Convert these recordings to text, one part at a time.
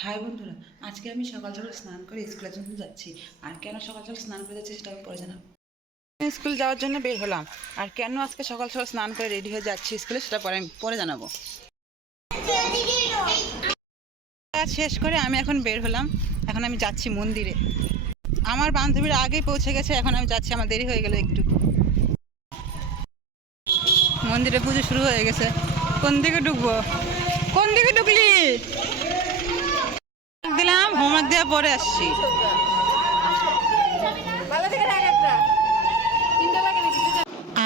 High বন্ধুরা, আজকে আমি সকাল সকাল স্নান করে স্কুলের জন্য যাচ্ছি। আর কেন সকাল সকাল স্নান করে যাচ্ছি সেটা আমি পরে জানাবো। স্কুল যাওয়ার জন্য বের হলাম, আর কেন আজকে সকাল সকাল স্নান করে রেডি হয়ে যাচ্ছি স্কুলে সেটা পরে জানাবো। কাজ শেষ করে আমি এখন বের হলাম। এখন আমি যাচ্ছি মন্দিরে। আমার বান্ধবীরা আগেই পৌঁছে গেছে, এখন আমি যাচ্ছি, আমার দেরি হয়ে গেল একটু। মন্দিরে পুজো শুরু হয়ে গেছে। কোন দিকে ঢুকবো? কোন দিকে ঢুকলি? দিলাম, হোমওয়ার্ক দিয়ে পরে আসছি।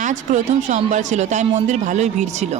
আজ প্রথম সোমবার ছিল, তাই মন্দির ভালোই ভিড় ছিল।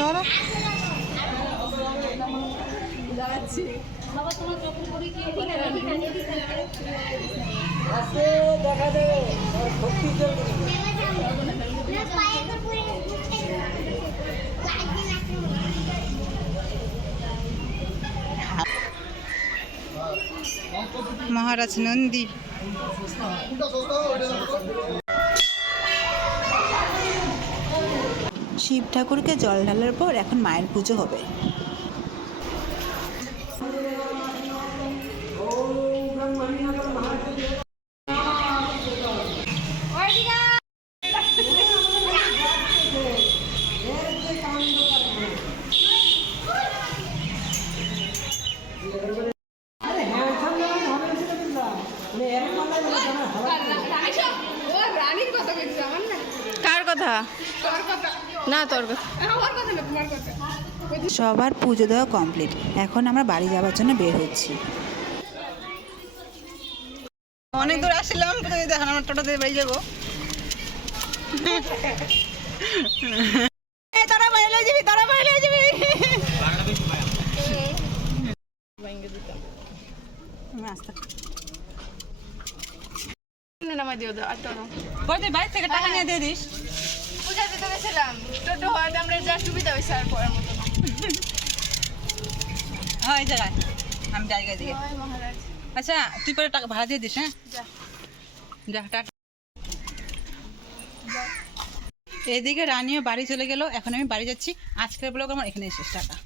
ধরো দেখা দেবে মহারাজ নন্দী। শিব ঠাকুরকে জল ঢালার পর এখন মায়ের পুজো হবে। কার কথা? না, তোর কথা। সবার পুজো দেওয়া কমপ্লিট, এখন আমরা বাড়ি যাওয়ার জন্য বের হচ্ছি। অনেক দূর আসলাম, দেখেন আমরা টোটো দিয়ে বাড়ি যাবো। তারা বাইরে যাবি, তারা বাইরে যাবি। বাইরে থেকে টাকা নিয়ে দিয়ে দিস। পূজা দিতে গেছিলাম, টোটো হওয়াতে আমরা যা সুবিধা হয়েছে আর পড়ার মতো না। হ্যাঁ, এই জায়গায় আমি জায়গায় দিয়ে। মহারাজ, আচ্ছা, তুই পরে টাকা ভাড়া দিয়ে দিস। হ্যাঁ, যা টাটা। এদিকে রানীও বাড়ি চলে গেল, এখন আমি বাড়ি যাচ্ছি। আজকের ব্লগ আমার এখানে শেষ। টাটা।